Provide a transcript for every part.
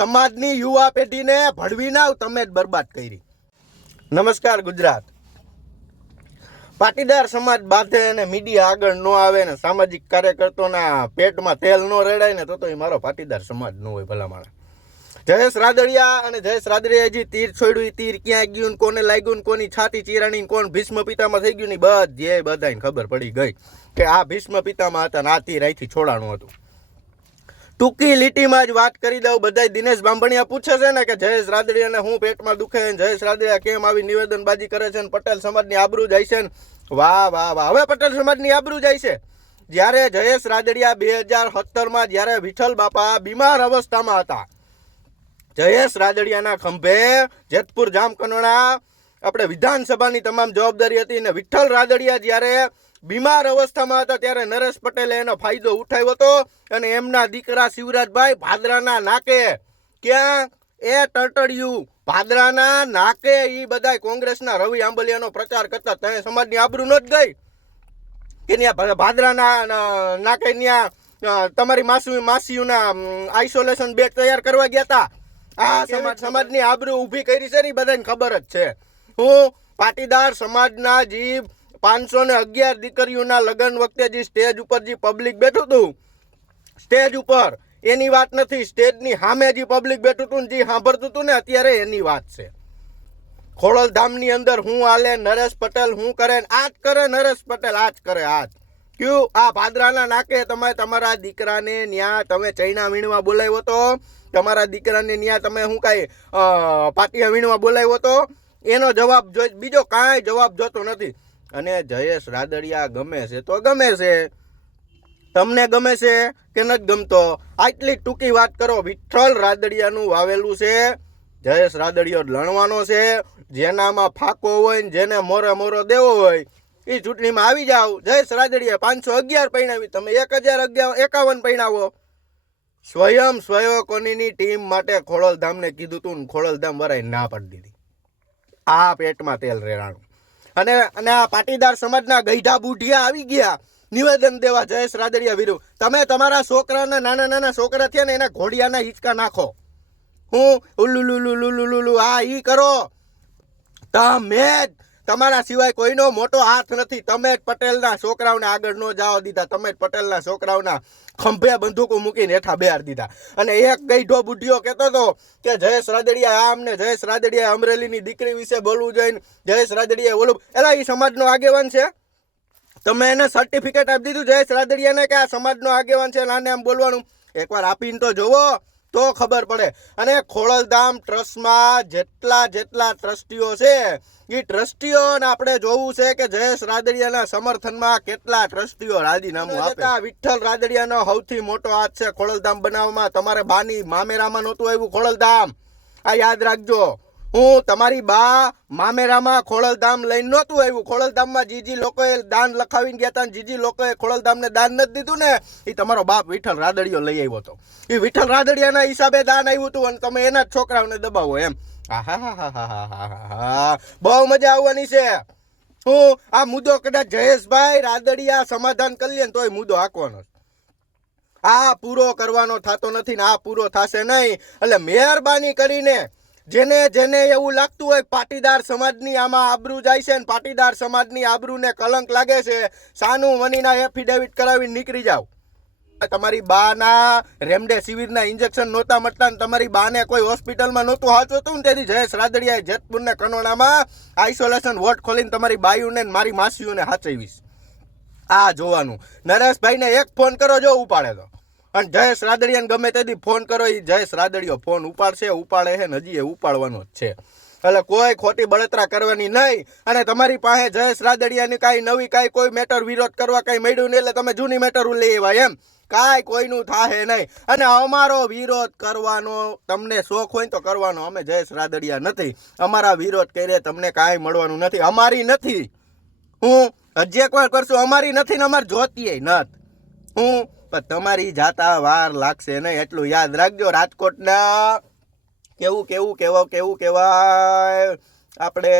સમાજની યુવા પેઢીને ભળવી ના તમે જ બરબાદ કરી. નમસ્કાર ગુજરાત. પાટીદાર સમાજ બાંધે અને મીડિયા આગળ ન આવે ને સામાજિક કાર્યકર્તોના પેટમાં તેલ ન રેડાય ને તો તો એ મારો પાટીદાર સમાજ ન હોય ભલા માણસ જયેશ રાદડિયા અને જયેશ રાદડિયા જે તીર છોડ્યું, તીર ક્યાં ગયું કોને લાગ્યું કોની છાતી ચીરાણી કોણ ભીષ્મ પિતામાં થઈ ગયું ને બધી બધાને ખબર પડી ગઈ કે આ ભીષ્મ પિતામાં હતા ને આ તીર અહીંથી છોડાણું હતું. ટૂંકી લીટીમાં જ વાત કરી દઉં. બધા દિનેશ બાંભણિયા પૂછે છે ને કે જયેશ રાદડિયાને હું પેટમાં દુખે છે જયેશ રાદડિયા કેમ આવી નિવેદનબાજી કરે છે ને પટેલ સમાજની આબરૂ જાય છે વાહ વાહ વાહ. હવે પટેલ સમાજની આબરૂ જાય છે. જ્યારે જયેશ રાદડિયા બે હજાર સત્તરમાં જ્યારે વિઠ્ઠલ બાપા બીમાર અવસ્થામાં હતા. જયેશ રાદડિયાના ખંભે જેતપુર જામકંડોળા આપણે વિધાનસભાની તમામ જવાબદારી હતી ને વિઠ્ઠલ રાદડિયા જ્યારે બીમાર અવસ્થામાં હતા ત્યારે નરેશ પટેલે એનો ફાયદો ઉઠાવ્યો હતો અને એમના દીકરા શિવરાજભાઈ ભાદરાના નાકે ક્યાં? એ ટટડ્યું ભાદરાના નાકે એ બધાય કોંગ્રેસના રવિ આંબલિયાનો પ્રચાર કરતા તને સમાજની આબરૂ ન જ ગઈ કે ત્યાં ભાદરાના નાકે ત્યાં તમારી માસુ માસીઓના આઇસોલેશન બેડ તૈયાર કરવા ગયા હતા આ સમાજ સમાજની આબરૂ ઊભી કરી છે ને બધાને ખબર જ છે. હું પાટીદાર સમાજના જે પાંચસો ને અગિયાર દીકરીઓના લગ્ન વખતે જે સ્ટેજ ઉપર જે પબ્લિક બેઠું હતું, સ્ટેજ ઉપર, એની વાત નથી, સ્ટેજની સામે જે પબ્લિક બેઠું હતું જે સાંભળતું હતું ને, અત્યારે એની વાત છે. ખોડલધામની અંદર હું હાલે, નરેશ પટેલ હું કરે આ જ કરે નરેશ પટેલ આ જ કરે આ જ ક્યું? આ ભાદરાના નાકે તમે તમારા દીકરાને ન્યા તમે ચૈના વીણવા બોલાવ્યો તો, તમારા દીકરાને ન્યા તમે શું કાંઈ પાટિયા વીણવા બોલાવ્યો તો, એનો જવાબ જો, બીજો કાંઈ જવાબ જોતો નથી. અને જયેશ રાદડિયા ગમે છે તો ગમે છે. તમને ગમે છે કે નથી ગમતો? આટલી ટૂંકી વાત કરો. વિઠ્ઠલ રાદડિયાનું વાવેલું છે. જયેશ રાદડિયો લણવાનો છે. જેનામાં ફાકો હોય ને જેને મોરે મોરો દેવો હોય એ ચૂંટણીમાં આવી જાવ જયેશ રાદડિયા પાંચસો અગિયાર પૈણાવી તમે એક હજાર અગિયાર, એકાવન પૈણાવો સ્વયં સ્વયંકોની ટીમ માટે ખોડલધામને કીધું તું ને ખોડલધામ વરાય ના પાડી દીધી. આ પેટમાં તેલ રેડાણું અને અને આ પાટીદાર સમાજના ગઈઢા બુઢિયા આવી ગયા. નિવેદન દેવા જયેશ રાદડિયા વિરુદ્ધ. તમે તમારા છોકરાના નાના નાના છોકરા થયા ને એના ઘોડિયાના હિંચકા નાખો. હું ઉલ્લુ લુલુ લુલુ લુલુ આ ઈ કરો. તમે તમારા સિવાય કોઈનો મોટો હાથ નથી. તમે જ પટેલના છોકરાઓને આગળ ન જવા દીધા. તમે જ પટેલના છોકરાઓના ખંભે બંદૂકો મૂકીને હેઠા બેહાર દીધા. અને એક ગઈઢો બુઢિયો કહેતો હતો કે, જયેશ રાદડિયા આમ ને જયેશ રાદડિયા અમરેલીની દીકરી વિશે બોલવું જોઈએ જયેશ રાદડિયા બોલું એલા એ સમાજનો આગેવાન છે? તમે એને સર્ટિફિકેટ આપી દીધું જયેશ રાદડિયાને કે આ સમાજનો આગેવાન છે? નાને આમ બોલવાનું. એકવાર આપીને તો જોવો. તો ખબર પડે. અને ખોળલધામ ટ્રસ્ટમાં જેટલા જેટલા ટ્રસ્ટીઓ છે એ ટ્રસ્ટીઓને આપણે જોવું છે કે જયેશ રાદડિયાના સમર્થનમાં કેટલા ટ્રસ્ટીઓ રાજીનામું આપે. વિઠ્ઠલ રાદડિયાનો સૌથી મોટો હાથ છે ખોળલધામ બનાવવામાં. તમારે બાની મામેરામાં નહોતું આવ્યું ખોળલધામ આ યાદ રાખજો. હું તમારી બા મામેરામાં ખોડલધામ લઈને નહોતું આવ્યું. ખોડલધામમાં જીજી લોકોએ દાન લખાવીને ગયા હતા જીજી લોકોએ ખોળલધામને દાન નથી દીધું ને એ તમારો બાપ વિઠ્ઠલ રાદડિયો લઈ આવ્યો હતો. એ વિઠ્ઠલ રાદડિયાના હિસાબે દાન આવ્યું હતું અને તમે એના જ છોકરાઓને દબાવો એમ. હા બહુ મજા આવવાની છે. હું આ મુદ્દો કદાચ જયેશભાઈ રાદડિયા સમાધાન કરી લે ને તોય મુદ્દો હાંકવાનો આ પૂરો કરવાનો થતો નથી ને આ પૂરો થશે નહીં. એટલે મહેરબાની કરીને જેને જેને એવું લાગતું હોય પાટીદાર સમાજની આમાં આબરૂ જાય છે ને પાટીદાર સમાજની આબરૂને કલંક લાગે છે, સાનું મનીના એફિડેવિટ કરાવીને નીકળી જાવ તમારી બાના રેમડેસિવિરના ઇન્જેક્શન નહોતા મળતા તમારી બાને કોઈ હોસ્પિટલમાં નહોતું હાચવતું ને તેથી જયેશ રાદડિયાએ જેતપુરને કનોડામાં આઇસોલેશન વોર્ડ ખોલીને તમારી બાયુને મારી માસીઓને હાચવીશ. આ જોવાનું. નરેશભાઈને એક ફોન કરો જો ઉપાડે તો. અને જયેશ રાદડિયાને ગમે તેથી ફોન કરો એ જયેશ રાદડિયો ફોન ઉપાડશે, ઉપાડે છે હજી એ ઉપાડવાનો જ છે. એટલે કોઈ ખોટી બળતરા કરવાની નહીં. અને તમારી પાસે જયેશ રાદડિયાની કાંઈ નવી કાંઈ કોઈ મેટર વિરોધ કરવા કાંઈ મળ્યું નહીં, એટલે તમે જૂની મેટર લઈ આવ્યા એમ. કાંઈ કોઈનું થાહે નહીં. અને અમારો વિરોધ કરવાનો તમને શોખ હોય તો કરવાનો. અમે જયેશ રાદડિયા નથી. અમારા વિરોધ કરીએ તમને કાંઈ મળવાનું નથી. અમારી નથી. હું હજી એકવાર કરશું. અમારી નથી ને અમારે જોતીએ નથ. હું પણ તમારી જાતા વાર લાગશે નહીં, એટલું યાદ રાખજો રાજકોટના. કેવું કેવું, કેવો, કેવું કહેવાય આપણે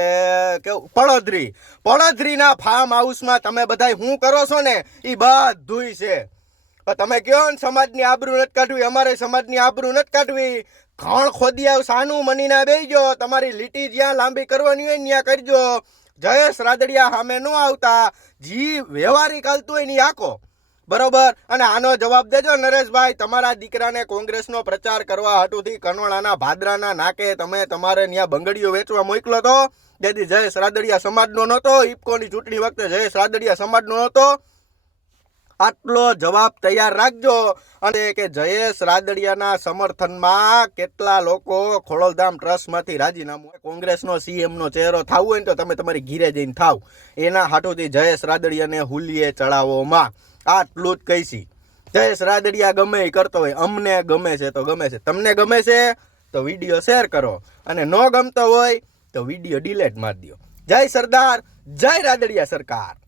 કેવું, પડોદરી. પડોદરીના ફાર્મ હાઉસમાં તમે બધા શું કરો છો ને એ બધું છે. તમે કયો ને સમાજની આબરૂ નથી કાઢવી, અમારે સમાજની આબરૂ નથી કાઢવી. ઘણ ખોદી આવ સાનું મનીના બેજો તમારી લીટી જ્યાં લાંબી કરવાની હોય ત્યાં કરજો. જયેશ રાદડિયા સામે ન આવતા, જી વ્યવહારિક હાલતું હોયની આકો બરોબર? અને આનો જવાબ દેજો નરેશભાઈ, તમારા દીકરાને કોંગ્રેસનો પ્રચાર કરવા હાટુથી કનોડાના ભાદરાના નાકે તમે તમારે ત્યાં બંગડીઓ વેચવા મોકલો તો? તેથી જયેશ રાદડિયા સમાજનો નહોતો ઇફકોની ચૂંટણી વખતે જયેશ રાદડિયા સમાજનો નહોતો? આટલો જવાબ તૈયાર રાખજો. અને કે જયેશ રાદડિયાના સમર્થનમાં કેટલા લોકો ખોડલધામ ટ્રસ્ટમાંથી રાજીનામું કોંગ્રેસનો સીએમનો ચહેરો થવું હોય ને તો તમે તમારી ઘીરે જઈને થાવ. એના હાટુથી જયેશ રાદડિયાને હુલીએ ચડાવોમાં. આટલું જ કહીશી. જયેશ રાદડિયા ગમે એ કરતો હોય, અમને ગમે છે તો ગમે છે. તમને ગમે છે તો વીડિયો શેર કરો અને ન ગમતો હોય તો વીડિયો ડિલેટ મારી દો જય સરદાર, જય રાદડિયા સરકાર.